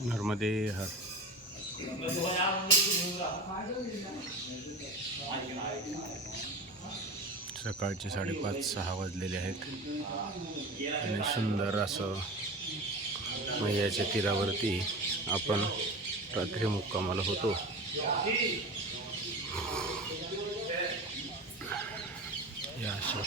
नर्मदे हर सकाळचे साडेपाच सहा वाजलेले आहेत. आणि सुंदर असं मैयाच्या तीरावरती आपण रात्री मुक्कामाला होतो. या अशा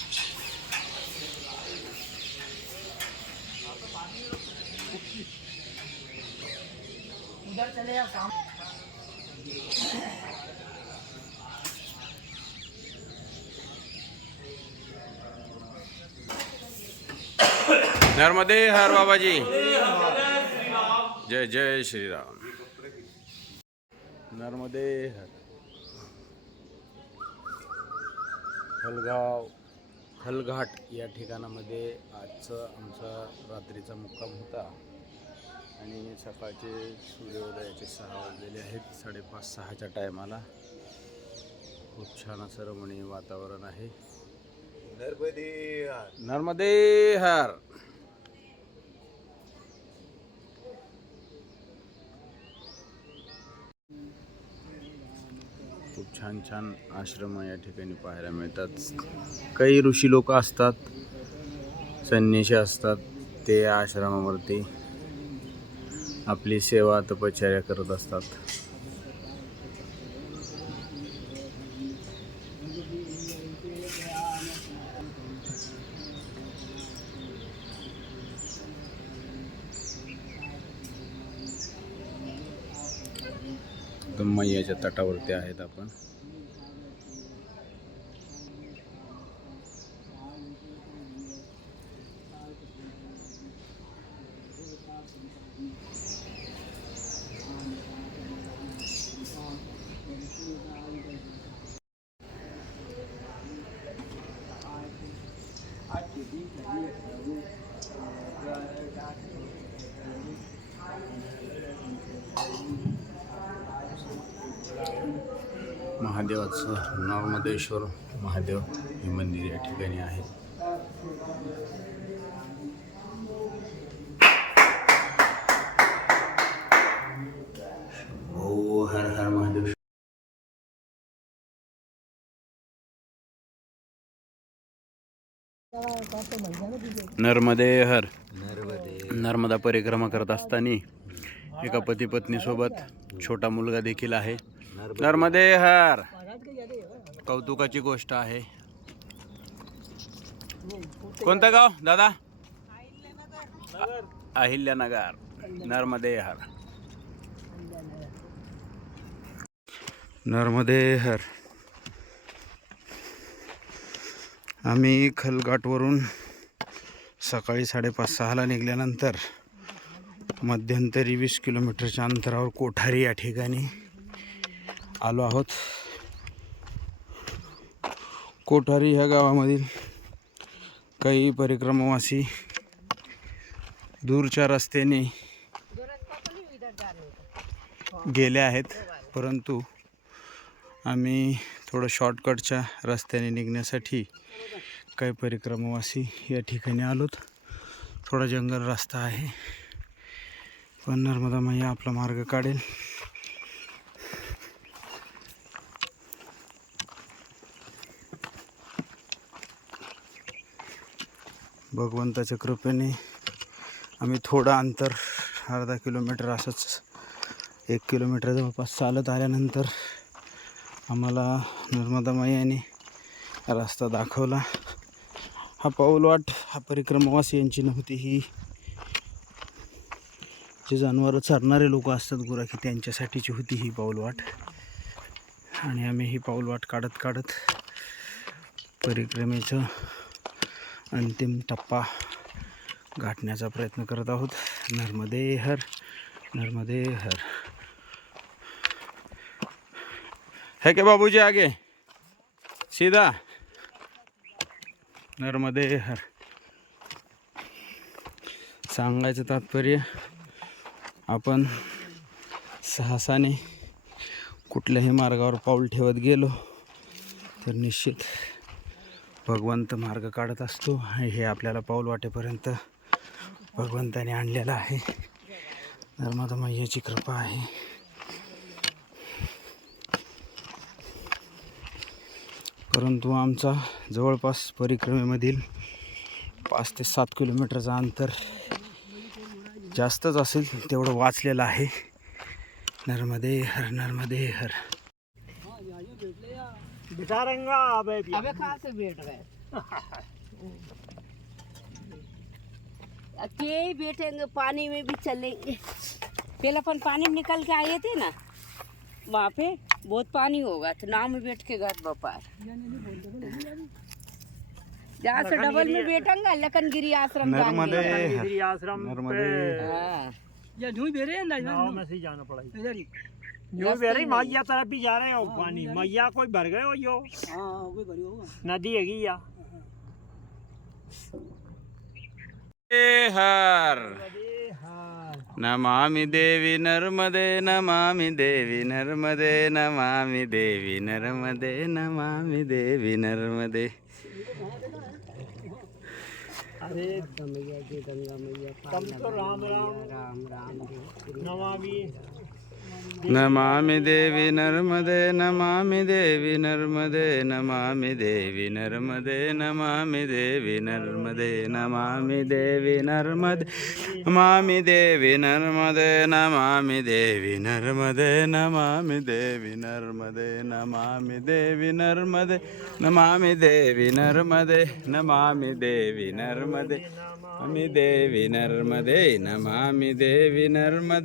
नर्मदे हर बाबाजी। जय जय श्रीराम। नर्मदे हर। हलगाव हलघाट या ठिकाणामध्ये आजचं आमचा रात्रीचा मुक्काम होता. सकाळचे सूर्योदयाचे सहा वाजलेले आहेत. साडेपाच सहाच्या टायमाला खूप छान असं रमणीय वातावरण आहे. नर्मदे हर. खूप छान छान आश्रम या ठिकाणी पाहायला मिळतात. काही ऋषी लोक असतात संन्याशी असतात ते आश्रमावरती आपली सेवा तपश्चर्या करत असतात. मैयाच्या तटावरती आहेत आपण. महादेवाचं नर्मदेश्वर महादेव हे मंदिर या ठिकाणी आहे. ओ हर हर महादेव. नर्मदे हर. नर्मदा परिक्रमा करत असताना एका पती पत्नी सोबत छोटा मुलगा देखील आहे. नर्मदे हर. कौतुकाची गोष्ट आहे. कोणतं गाव दादा? अहिल्यानगर. नर्मदे हर. नर्मदे हर. आम्ही खलघाटवरून सकाळी साडेपाच सहाला निघाल्यानंतर मध्यंतरी वीस किलोमीटरच्या अंतरावर कोठारी या ठिकाणी आलो आहोत. कोठारी ह्या गावामधील काही परिक्रमावासी दूरच्या रस्त्याने गेले आहेत परंतु आम्ही थोडं शॉर्टकटच्या रस्त्याने निघण्यासाठी काही परिक्रमावासी या ठिकाणी आलोत. थोडा जंगल रस्ता आहे. पण नर्मदा मैया आपला मार्ग काढेल. भगवंताच्या कृपेने आम्ही थोडं अंतर अर्धा किलोमीटर असंच एक किलोमीटर जवळपास चालत आल्यानंतर आम्हाला नर्मदा मैयाने रस्ता दाखवला. हा पाऊलवाट हा परिक्रमावास यांची नव्हती ही. जे जनावरं चरणारे लोक असतात गुराखी त्यांच्यासाठीची होती ही पाऊलवाट आणि आम्ही ही पाऊलवाट काढत काढत परिक्रमेचं अंतिम टप्पा गाठण्याचा प्रयत्न करत आहोत. नर्मदे हर नर्मदे हर है के बाबूजी आगे? सीधा? नर्मदे हर सांगायचं तात्पर्य आपण साहसाने कुठल्याही मार्गावर पाऊल ठेवत गेलो तर निश्चित भगवंत मार्ग काढत असतो आणि हे आपल्याला पाऊल वाटेपर्यंत भगवंताने आणलेलं आहे. नर्मदा मैयाची कृपा आहे. परंतु आमचा जवळपास परिक्रमेमधील पाच ते सात किलोमीटरचा अंतर जास्तच असेल तेवढं वाचलेलं आहे. नर्मदे हर नर्मदे हर. बिठारेंगा अबे भी अबे कहाँ से बैठ गए अकेले बैठेंगे पानी में भी चलेंगे। पहले अपन पानी में निकल के आए थे ना वहाँ पे बहुत पानी होगा तो नाव में बैठ के गए व्यापार जहाँ से डबल में बैठेंगे लखनगिरी आश्रम नर्मदे जाएंगे हर गिरी आश्रम नर्मदे। हाँ। ये ढूंढ बेरे अंदर नाव में से ही जाना पड़ेगा इधर। ही। जो भी रही मैया तरफ भी जा रहे हो पानी। मैया कोई भर गए हो यो? हाँ वही भरी होगा। नदी है या? हर। நமாமி தேவி நர்மதே நமாமி தேவி நர்மதே நமாமி தேவி நர்மதே நமாமி தேவி நர்மதே. अरे गंगा मैया राम राम राम राम नमामि देवी नर्मदे नमामि देवी नर्मदे नमामि देवी नर्मदे नमामि देवी नर्मदे नमामि देवी नर्मदे नमामि देवी नर्मदे नमामि देवी नर्मदे नमामि देवी नर्मदे नमामि देवी नर्मदे नमामि देवी नर्मदे नमामि देवी नर्मदे नमामि देवी नर्मदे नमामि देवी नर्मदे